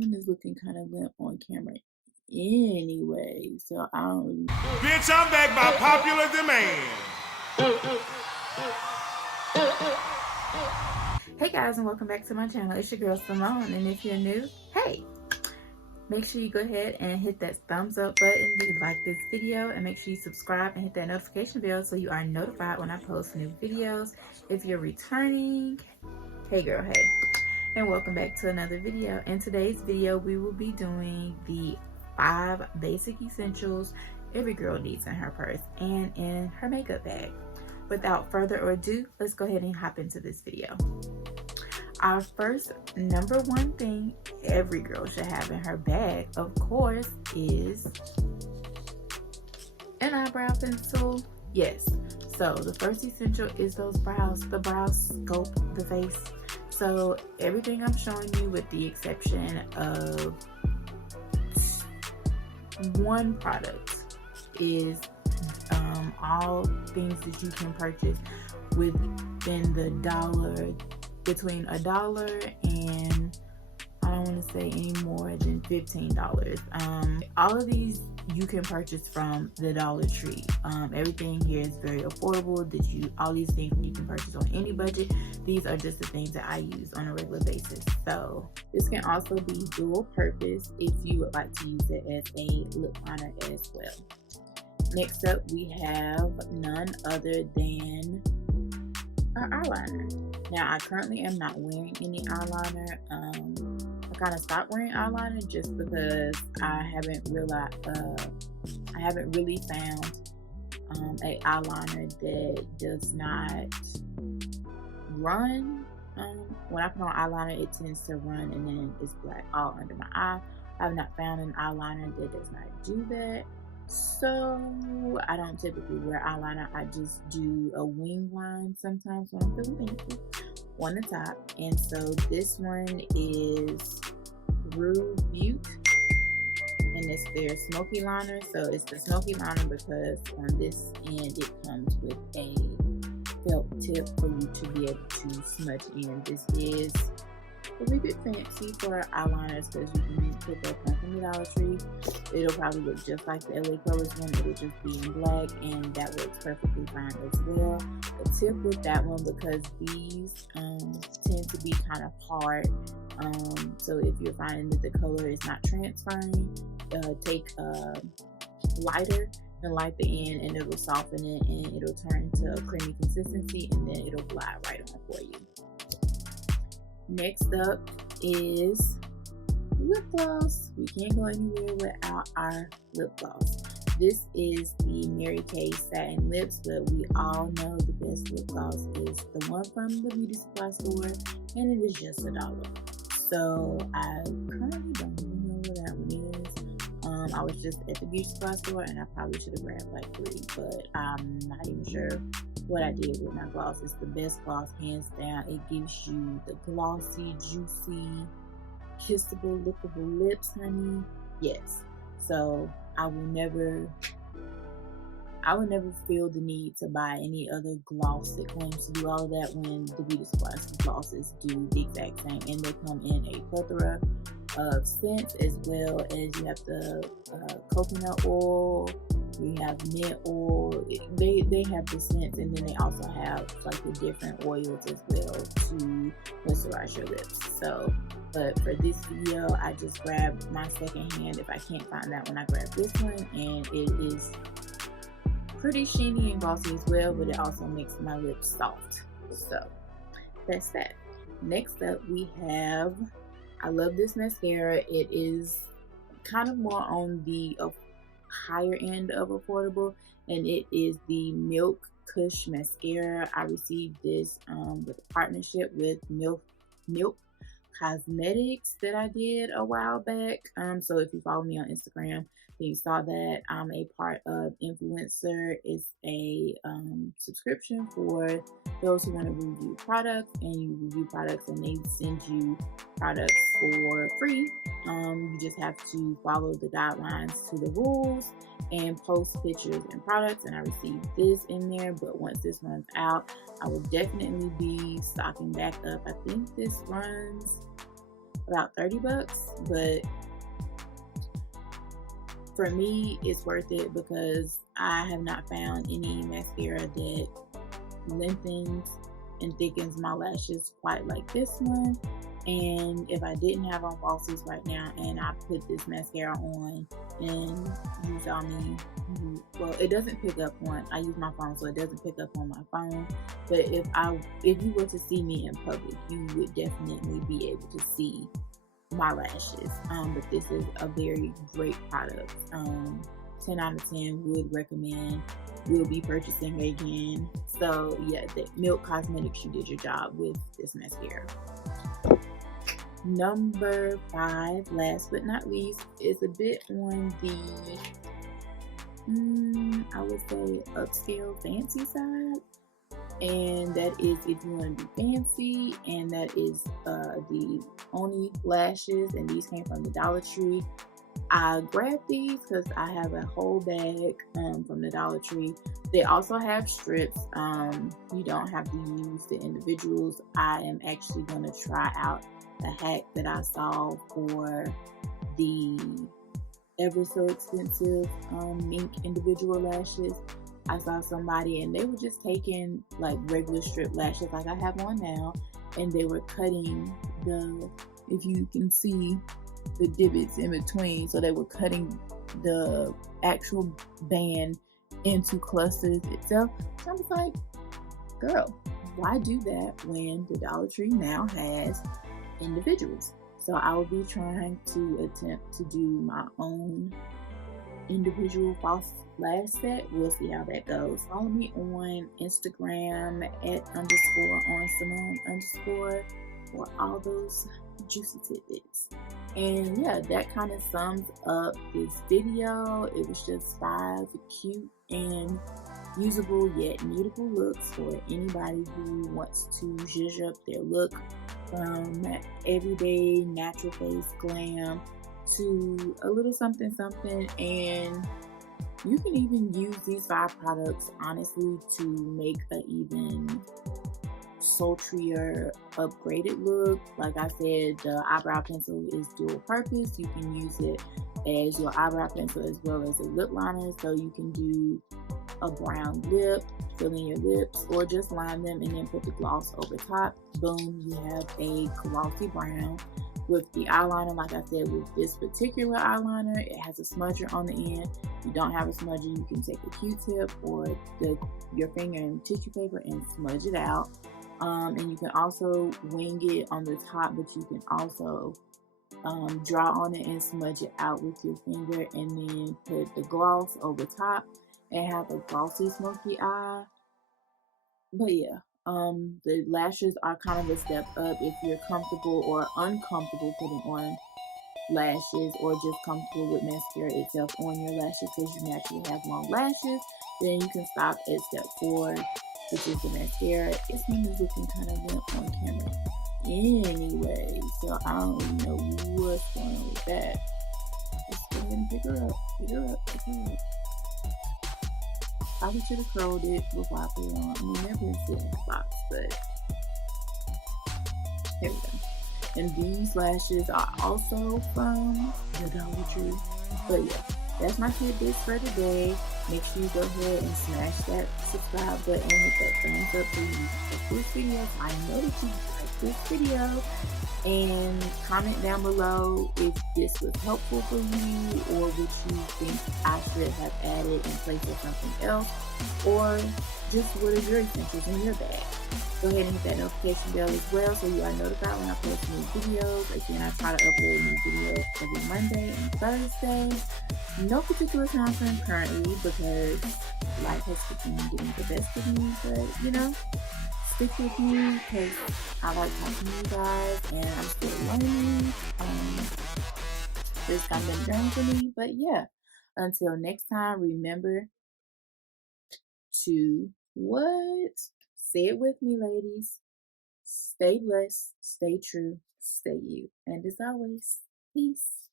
one is looking kind of limp on camera anyway, so I don't really... Bitch, I'm back by popular demand. Hey guys, and welcome back to my channel. It's your girl Simone, and if you're new, hey, make sure you go ahead and hit that thumbs up button if you like this video, and make sure you subscribe and hit that notification bell so you are notified when I post new videos. If you're returning, hey girl, hey, and welcome back to another video. In today's video, we will be doing the 5 basic essentials every girl needs in her purse and in her makeup bag. Without further ado, let's go ahead and hop into this video. Our first number one thing every girl should have in her bag, of course, is an eyebrow pencil. Yes, so the first essential is those brows. The brows sculpt the face. So everything I'm showing you, with the exception of one product, is all things that you can purchase within the dollar, between $1 and I don't want to say any more than $15. All of these you can purchase from the Dollar Tree. Everything here is very affordable. All these things you can purchase on any budget. These are just the things that I use on a regular basis. So this can also be dual purpose if you would like to use it as a lip liner as well. Next up, we have none other than our eyeliner. Now, I currently am not wearing any eyeliner. I kind of stopped wearing eyeliner just because I haven't really found a eyeliner that does not run. When I put on eyeliner, it tends to run and then it's black all under my eye. I have not found an eyeliner that does not do that. So I don't typically wear eyeliner. I just do a wing line sometimes when I'm feeling fancy on the top. And so this one is Rue Butte, and it's their smoky liner. So it's the smoky liner because on this end it comes with a felt tip for you to be able to smudge in. This is a little bit fancy for eyeliners because you can pick up one from the Dollar Tree. It'll probably look just like the LA Colors one. It'll just be in black, and that works perfectly fine as well. The tip with that one, because these tend to be kind of hard, so if you're finding that the color is not transferring, take a lighter and light the end, and it will soften it, and it'll turn into a creamy consistency, and then it'll glide right on for you. Next up is lip gloss. We can't go anywhere without our lip gloss. This is the Mary Kay Satin Lips, but we all know the best lip gloss is the one from the beauty supply store, and it is just $1. So I currently don't even know where that one is. I was just at the beauty supply store, and I probably should have grabbed like 3, but I'm not even sure what I did with my gloss. It's the best gloss, hands down. It gives you the glossy, juicy, kissable, lickable lips, honey. Yes. So I will never feel the need to buy any other gloss that claims to do all of that when the beauty supply glosses do the exact same, and they come in a plethora of scents, as well as you have the coconut oil, you have mint oil. They have the scents, and then they also have like the different oils as well to moisturize your lips. So, but for this video, I just grabbed my second hand. If I can't find that one, I grabbed this one, and it is pretty sheeny and glossy as well, but it also makes my lips soft. So that's that. Next up, we have, I love this mascara. It is kind of more on the higher end of affordable, and it is the Milk Kush mascara. I received this with a partnership with Milk Cosmetics that I did a while back. So if you follow me on Instagram, then you saw that I'm a part of Influencer. It's a subscription for those who want to review products, and you review products and they send you products for free. You just have to follow the guidelines to the rules and post pictures and products, and I received this in there. But once this runs out, I will definitely be stocking back up. I think this runs about 30 bucks, but for me, it's worth it because I have not found any mascara that lengthens and thickens my lashes quite like this one. And if I didn't have on falsies right now and I put this mascara on and you saw me, well, it doesn't pick up on, I use my phone so it doesn't pick up on my phone, but if you were to see me in public, you would definitely be able to see my lashes. But this is a very great product. 10 out of 10 would recommend, will be purchasing again. So yeah, the Milk Cosmetics, you did your job with this mascara. Number 5, last but not least, is a bit on the I would say upscale fancy side, and that is if you want to be fancy, and that is the Oni lashes, and these came from the Dollar Tree. I grabbed these because I have a whole bag from the Dollar Tree. They also have strips. You don't have to use the individuals. I am actually going to try out the hack that I saw for the ever so expensive mink individual lashes. I saw somebody and they were just taking like regular strip lashes like I have on now, and they were cutting if you can see the divots in between, so they were cutting the actual band into clusters itself. So I was like, girl, why do that when the Dollar Tree now has individuals? So I will be trying to attempt to do my own individual false lash set. We'll see how that goes. Follow me on Instagram @_on_Simone_ for all those juicy tidbits. And yeah, that kind of sums up this video. It was just 5 cute and usable yet needable looks for anybody who wants to zhuzh up their look from everyday natural face glam to a little something something. And you can even use these 5 products honestly to make an even sultrier upgraded look. Like I said, the eyebrow pencil is dual purpose. You can use it as your eyebrow pencil as well as a lip liner, so you can do a brown lip, fill in your lips, or just line them and then put the gloss over top. Boom, you have a glossy brown. With the eyeliner, like I said, with this particular eyeliner, it has a smudger on the end. If you don't have a smudger, you can take a Q-tip or your finger and tissue paper and smudge it out. And you can also wing it on the top, but you can also draw on it and smudge it out with your finger, and then put the gloss over top and have a glossy smoky eye. But yeah, the lashes are kind of a step up if you're comfortable or uncomfortable putting on lashes, or just comfortable with mascara itself on your lashes because you naturally have long lashes. Then you can stop at step 4, which is the mascara. This one is looking kind of limp on camera anyway, so I don't really know what's going on with that. Let's go ahead and pick her up. I should have curled it before I put it on. I mean, they're been sitting in the box, but here we go. And these lashes are also from the Dollar Tree. But yeah, that's my tidbits for today. Make sure you go ahead and smash that subscribe button with that thumbs up so you like this video. I know that you like this video. And comment down below if this was helpful for you, or what you think I should have added in place of something else, or just what are your essentials in your bag. Go ahead and hit that notification bell as well so you are notified when I post new videos. Again, I try to upload new videos every Monday and Thursday. No particular time frame currently because life has been getting the best of me, but you know, stick with me because I like talking to you guys and I'm still learning. This kind of been journey for me, but yeah. Until next time, remember to what? Say it with me, ladies. Stay blessed, stay true, stay you. And as always, peace.